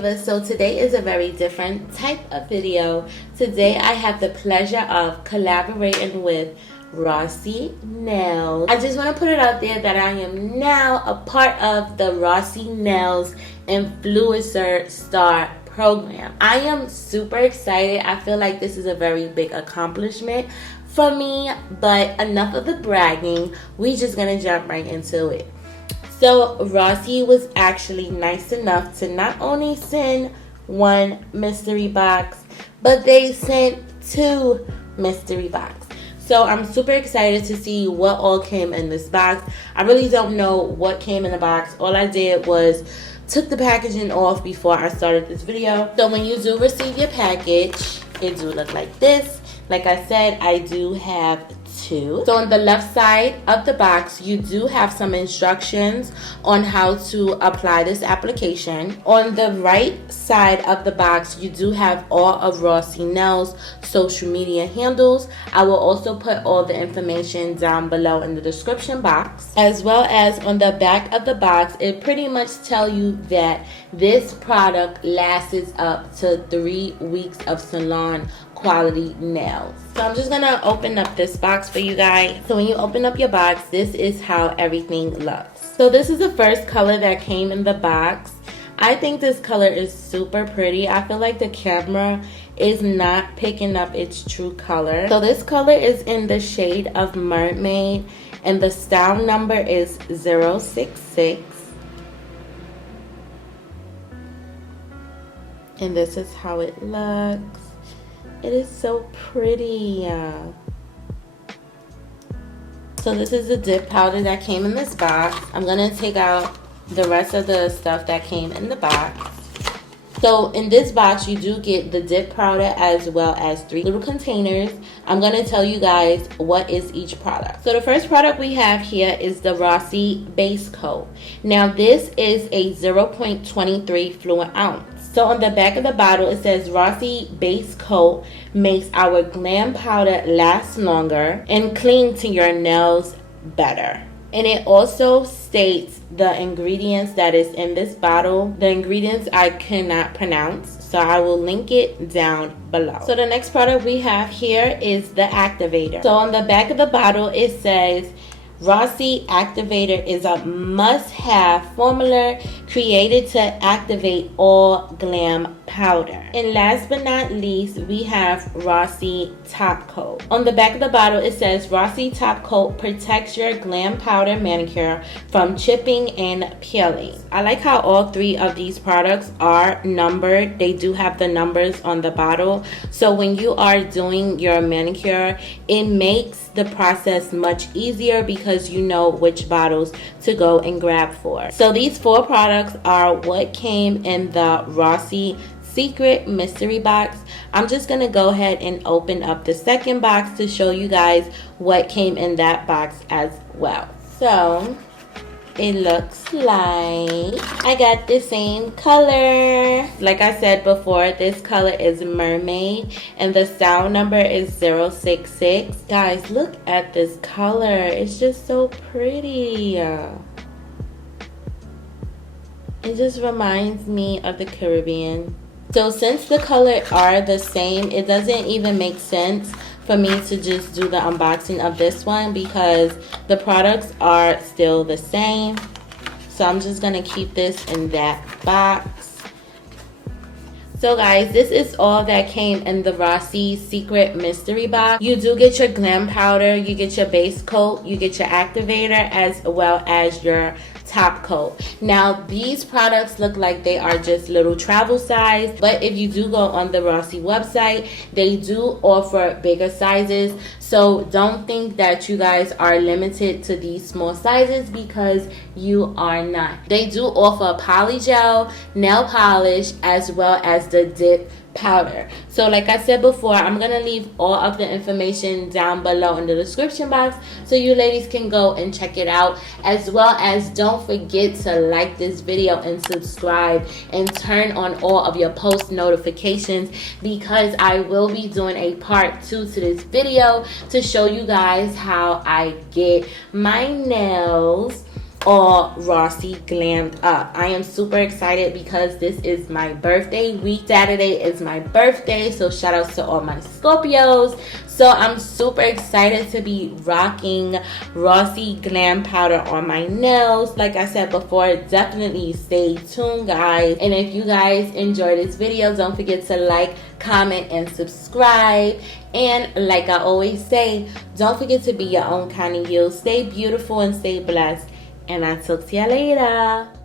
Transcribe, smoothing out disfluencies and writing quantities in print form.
Diva. So today is a very different type of video. Today I have the pleasure of collaborating with Rossi Nails. I just want to put it out there that I am now a part of the Rossi Nails Influencer Star program. I am super excited. I feel like this is a very big accomplishment for me, but enough of the bragging. We just gonna jump right into it. So Rossi was actually nice enough to not only send one mystery box, but they sent 2 mystery boxes. So I'm super excited to see what all came in this box. I really don't know what came in the box. All I did was took the packaging off before I started this video. So when you do receive your package, it do look like this. Like I said, I do have 2. So on the left side of the box, you do have some instructions on how to apply this application. On the right side of the box, you do have all of Rossi Nails' social media handles. I will also put all the information down below in the description box. As well as on the back of the box, it pretty much tells you that this product lasts up to 3 weeks of salon quality nails. So I'm just gonna open up this box for you guys. So when you open up your box, this is how everything looks. So this is the first color that came in the box. I think this color is super pretty. I feel like the camera is not picking up its true color. So this color is in the shade of Mermaid and the style number is 066. And this is how it looks. It is so pretty. So this is the dip powder that came in this box. I'm gonna take out the rest of the stuff that came in the box. So in this box, you do get the dip powder as well as 3 little containers. I'm gonna tell you guys what is each product. So the first product we have here is the Rossi Base Coat. Now this is a 0.23 fluid ounce. So on the back of the bottle, it says Rossi Base Coat makes our glam powder last longer and cling to your nails better. And it also states the ingredients that is in this bottle. The ingredients I cannot pronounce, so I will link it down below. So the next product we have here is the activator. So on the back of the bottle, it says Rossi Activator is a must-have formula created to activate all glam powder. And last but not least, we have Rossi Top Coat. On the back of the bottle, it says Rossi Top Coat protects your glam powder manicure from chipping and peeling. I like how all 3 of these products are numbered. They do have the numbers on the bottle. So when you are doing your manicure, it makes the process much easier because you know which bottles to go and grab for. So these 4 products are what came in the Rossi Secret Mystery Box. I'm just gonna go ahead and open up the second box to show you guys what came in that box as well. So it looks like I got the same color. Like I said before, this color is Mermaid and the style number is 066. Guys, look at this color. It's just so pretty. It just reminds me of the Caribbean. So since the colors are the same, it doesn't even make sense for me to just do the unboxing of this one because the products are still the same. So I'm just gonna keep this in that box. So guys, this is all that came in the Rossi Secret Mystery Box. You do get your glam powder, you get your base coat, you get your activator, as well as your top coat. Now these products look like they are just little travel size, but if you do go on the Rossi website, they do offer bigger sizes. So don't think that you guys are limited to these small sizes because you are not. They do offer polygel, nail polish, as well as the dip powder. So like I said before, I'm gonna leave all of the information down below in the description box so you ladies can go and check it out, as well as don't forget to like this video and subscribe and turn on all of your post notifications because I will be doing a part 2 to this video to show you guys how I get my nails all Rossi Glam Up. I am super excited because this is my birthday week. Saturday is my birthday, so shout outs to all my Scorpios. So I'm super excited to be rocking Rossi Glam Powder on my nails. Like I said before, definitely stay tuned, guys. And if you guys enjoyed this video, don't forget to like, comment, and subscribe. And like I always say, don't forget to be your own kind of you. Stay beautiful and stay blessed. And I'll talk to you later.